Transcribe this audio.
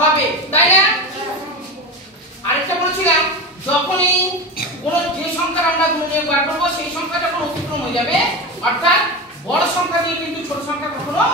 হবে, তাই না? আরেকটা বলেছিলাম যখনই কোনো যে সংখ্যার আমরা গুণনীয়ক বার করব সেই সংখ্যা যখন অতিক্রম হয়ে যাবে, অর্থাৎ বড় সংখ্যা দিয়ে কিন্তু ছোট সংখ্যা কখনো